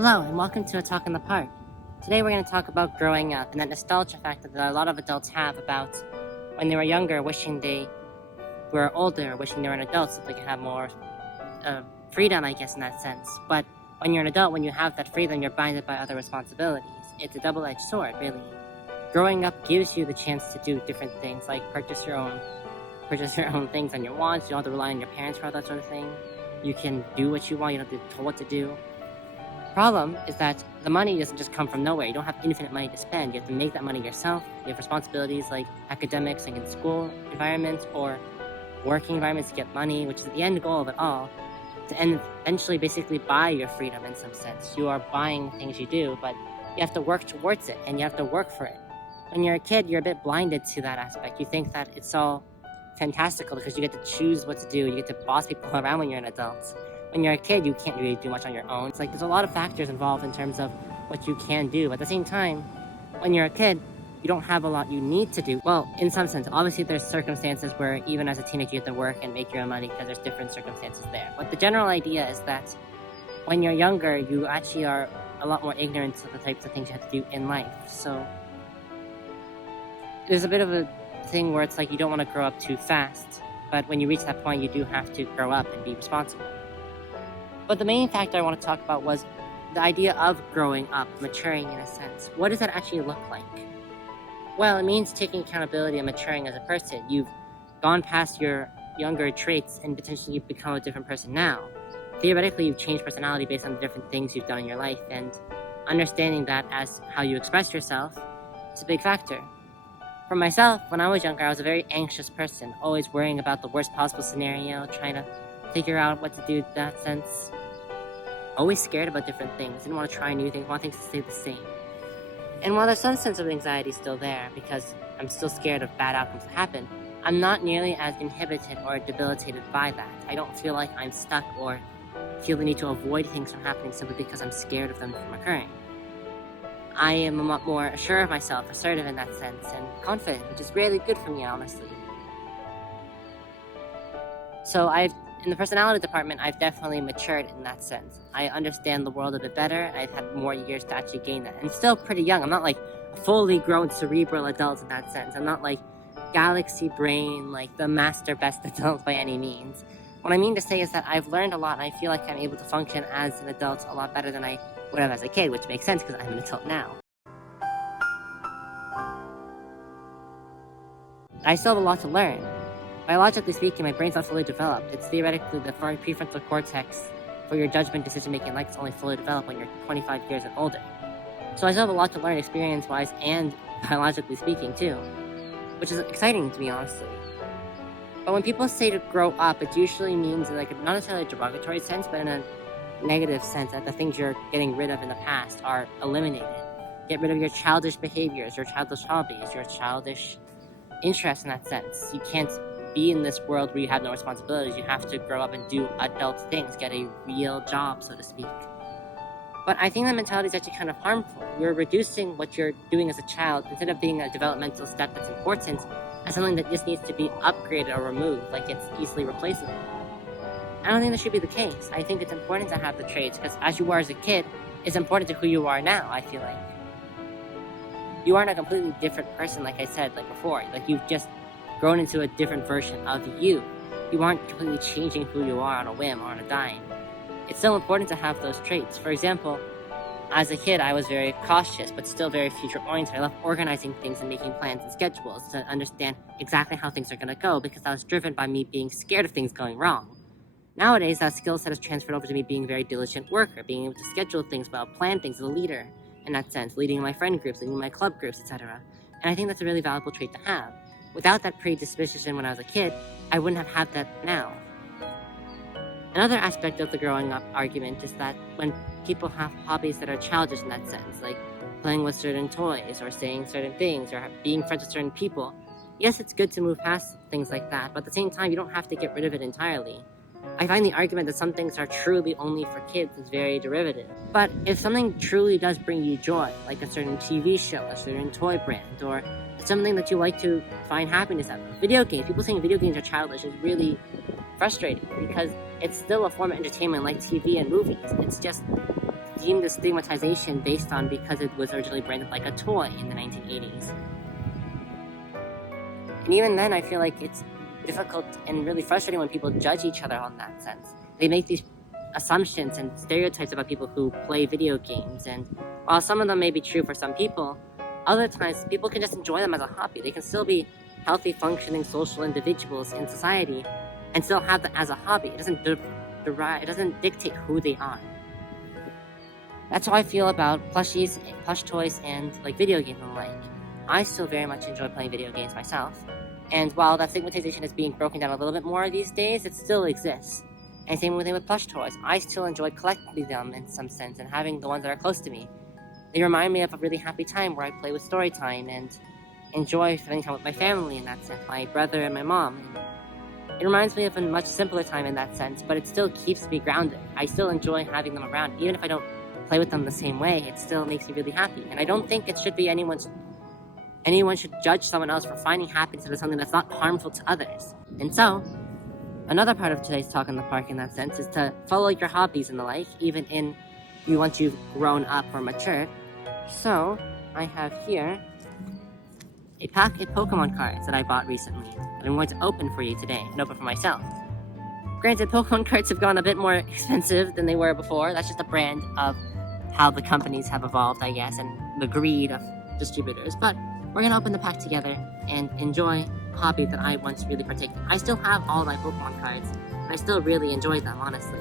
Hello, and welcome to A Talk in the Park. Today we're going to talk about growing up and that nostalgia factor that a lot of adults have about when they were younger, wishing they were older, wishing they were an adult so they could have more freedom, I guess, in that sense. But when you're an adult, when you have that freedom, you're binded by other responsibilities. It's a double-edged sword, really. Growing up gives you the chance to do different things, like purchase your own things on your wants. You don't have to rely on your parents for all that sort of thing. You can do what you want. You don't have to be told what to do. Problem is that the money doesn't just come from nowhere. You don't have infinite money to spend. You have to make that money yourself. You have responsibilities like academics, like in school environments or working environments to get money, which is the end goal of it all, to eventually basically buy your freedom in some sense. You are buying things you do, but you have to work towards it and you have to work for it. When you're a kid, you're a bit blinded to that aspect. You think that it's all fantastical because you get to choose what to do. You get to boss people around when you're an adult. When you're a kid, you can't really do much on your own. It's like there's a lot of factors involved in terms of what you can do. But at the same time, when you're a kid, you don't have a lot you need to do. Well, in some sense, obviously there's circumstances where even as a teenager you have to work and make your own money because there's different circumstances there. But the general idea is that when you're younger, you actually are a lot more ignorant of the types of things you have to do in life. So there's a bit of a thing where it's like you don't want to grow up too fast. But when you reach that point, you do have to grow up and be responsible. But the main factor I want to talk about was the idea of growing up, maturing in a sense. What does that actually look like? Well, it means taking accountability and maturing as a person. You've gone past your younger traits and potentially you've become a different person now. Theoretically, you've changed personality based on the different things you've done in your life, and understanding that as how you express yourself is a big factor. For myself, when I was younger, I was a very anxious person, always worrying about the worst possible scenario, trying to figure out what to do in that sense. Always scared about different things, didn't want to try new things, want things to stay the same. And while there's some sense of anxiety still there, because I'm still scared of bad outcomes to happen, I'm not nearly as inhibited or debilitated by that. I don't feel like I'm stuck or feel the need to avoid things from happening simply because I'm scared of them from occurring. I am a lot more assured of myself, assertive in that sense, and confident, which is really good for me, honestly. So in the personality department, I've definitely matured in that sense. I understand the world a bit better, and I've had more years to actually gain that. And still pretty young. I'm not like a fully grown cerebral adult in that sense. I'm not like galaxy brain, like the master best adult by any means. What I mean to say is that I've learned a lot, and I feel like I'm able to function as an adult a lot better than I would have as a kid, which makes sense because I'm an adult now. I still have a lot to learn. Biologically speaking, my brain's not fully developed. It's theoretically the prefrontal cortex for your judgment, decision-making, like it's only fully developed when you're 25 years and older. So I still have a lot to learn experience-wise and biologically speaking too, which is exciting to me, honestly. But when people say to grow up, it usually means in like not necessarily a derogatory sense, but in a negative sense that the things you're getting rid of in the past are eliminated. Get rid of your childish behaviors, your childish hobbies, your childish interests in that sense. You can't be in this world where you have no responsibilities. You have to grow up and do adult things, get a real job, so to speak. But I think that mentality is actually kind of harmful. You're reducing what you're doing as a child, instead of being a developmental step that's important, as something that just needs to be upgraded or removed, like it's easily replaceable. I don't think that should be the case. I think it's important to have the traits, because as you were as a kid, it's important to who you are now, I feel like. You aren't a completely different person, like I said, like before. Like you've just grown into a different version of you. You aren't completely changing who you are on a whim or on a dime. It's still important to have those traits. For example, as a kid, I was very cautious, but still very future-oriented. I love organizing things and making plans and schedules to understand exactly how things are going to go, because I was driven by me being scared of things going wrong. Nowadays, that skill set has transferred over to me being a very diligent worker, being able to schedule things well, plan things as a leader, in that sense, leading my friend groups, leading my club groups, etc. And I think that's a really valuable trait to have. Without that predisposition when I was a kid, I wouldn't have had that now. Another aspect of the growing up argument is that when people have hobbies that are childish in that sense, like playing with certain toys or saying certain things or being friends with certain people, yes, it's good to move past things like that, but at the same time, you don't have to get rid of it entirely. I find the argument that some things are truly only for kids is very derivative. But if something truly does bring you joy, like a certain TV show, a certain toy brand, or something that you like to find happiness out of, video games, people saying video games are childish is really frustrating because it's still a form of entertainment like TV and movies. It's just deemed a stigmatization based on because it was originally branded like a toy in the 1980s. And even then, I feel like it's difficult and really frustrating when people judge each other on that sense. They make these assumptions and stereotypes about people who play video games, and while some of them may be true for some people, other times people can just enjoy them as a hobby. They can still be healthy, functioning social individuals in society and still have that as a hobby. It doesn't dictate who they are. That's how I feel about plushies, plush toys, and like video games and the like. I still very much enjoy playing video games myself, and while that stigmatization is being broken down a little bit more these days, it still exists. And same with plush toys. I still enjoy collecting them in some sense and having the ones that are close to me. They remind me of a really happy time where I play with story time and enjoy spending time with my family in that sense, my brother and my mom. It reminds me of a much simpler time in that sense, but it still keeps me grounded. I still enjoy having them around. Even if I don't play with them the same way, it still makes me really happy. And I don't think it should be anyone should judge someone else for finding happiness in something that's not harmful to others. And so, another part of today's talk in the park in that sense is to follow your hobbies and the like, even in you once you've grown up or matured. So, I have here a pack of Pokemon cards that I bought recently that I'm going to open for you today and open for myself. Granted, Pokemon cards have gone a bit more expensive than they were before. That's just a brand of how the companies have evolved, I guess, and the greed of distributors. But we're going to open the pack together and enjoy a hobby that I once really partook in. I still have all my Pokemon cards, and I still really enjoy them, honestly.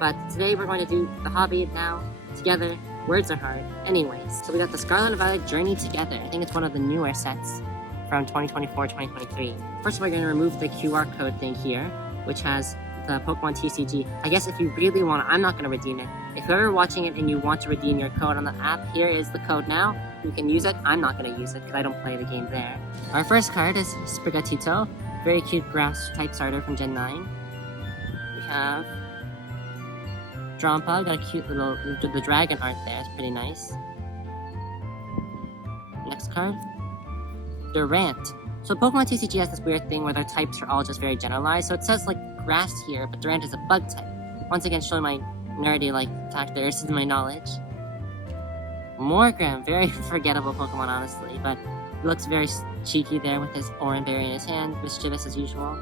But today we're going to do the hobby now, together. Words are hard. Anyways, so we got the Scarlet and Violet Journey Together. I think it's one of the newer sets from 2024-2023. First, we're going to remove the QR code thing here, which has the Pokemon TCG. I guess if you really want to, I'm not going to redeem it. If you're ever watching it and you want to redeem your code on the app, here is the code now. You can use it. I'm not going to use it because I don't play the game there. Our first card is Sprigatito, very cute grass type starter from Gen 9. We have Drampa, got a cute little, the dragon art there, it's pretty nice. Next card, Durant. So Pokemon TCG has this weird thing where their types are all just very generalized, so it says like grass here, but Durant is a bug type. Once again, showing my nerdy factors and my knowledge. Morgrem, very forgettable Pokemon honestly, but he looks very cheeky there with his Oran Berry in his hand, mischievous as usual.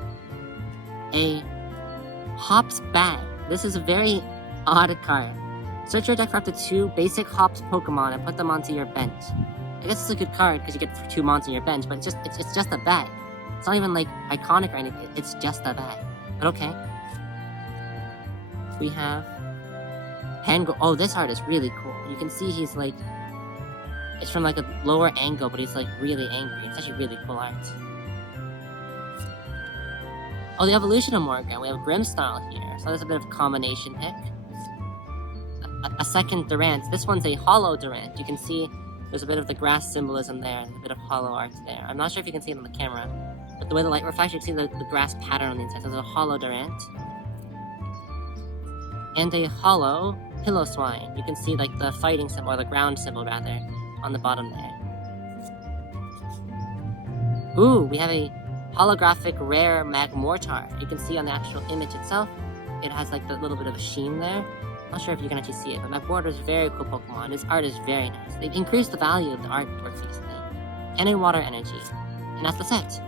A Hops Bag. This is a very odd card. Search your deck for up to 2 basic Hops Pokemon and put them onto your bench. I guess it's a good card because you get 2 mons on your bench, but it's just a bag. It's not even like iconic or anything, it's just a bag. But okay. We have Pango. Oh, this art is really cool. You can see he's like, it's from like a lower angle, but he's like really angry. It's actually really cool art. Oh, the evolution of Morgan. We have Grimmstyle here, so there's a bit of a combination pick. A second Durant. This one's a hollow Durant. You can see there's a bit of the grass symbolism there and a bit of hollow art there. I'm not sure if you can see it on the camera, but the way the light reflects, you can see the grass pattern on the inside. So there's a hollow Durant. And a hollow Piloswine. You can see like the fighting symbol, or the ground symbol rather, on the bottom there. Ooh, we have a holographic rare Magmortar. You can see on the actual image itself, it has like the little bit of a sheen there. Not sure if you can actually see it, but Magmortar is a very cool Pokemon. His art is very nice. They've increased the value of the artwork recently. And a Water Energy. And that's the set.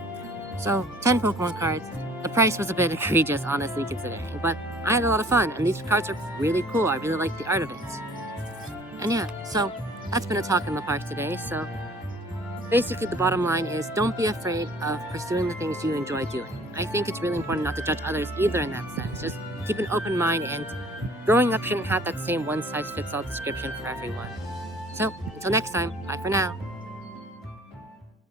So, 10 Pokemon cards. The price was a bit egregious, honestly, considering. But I had a lot of fun, and these cards are really cool. I really like the art of it. And yeah, so that's been a talk in the park today. So basically the bottom line is don't be afraid of pursuing the things you enjoy doing. I think it's really important not to judge others either in that sense. Just keep an open mind, and growing up shouldn't have that same one-size-fits-all description for everyone. So, until next time, bye for now.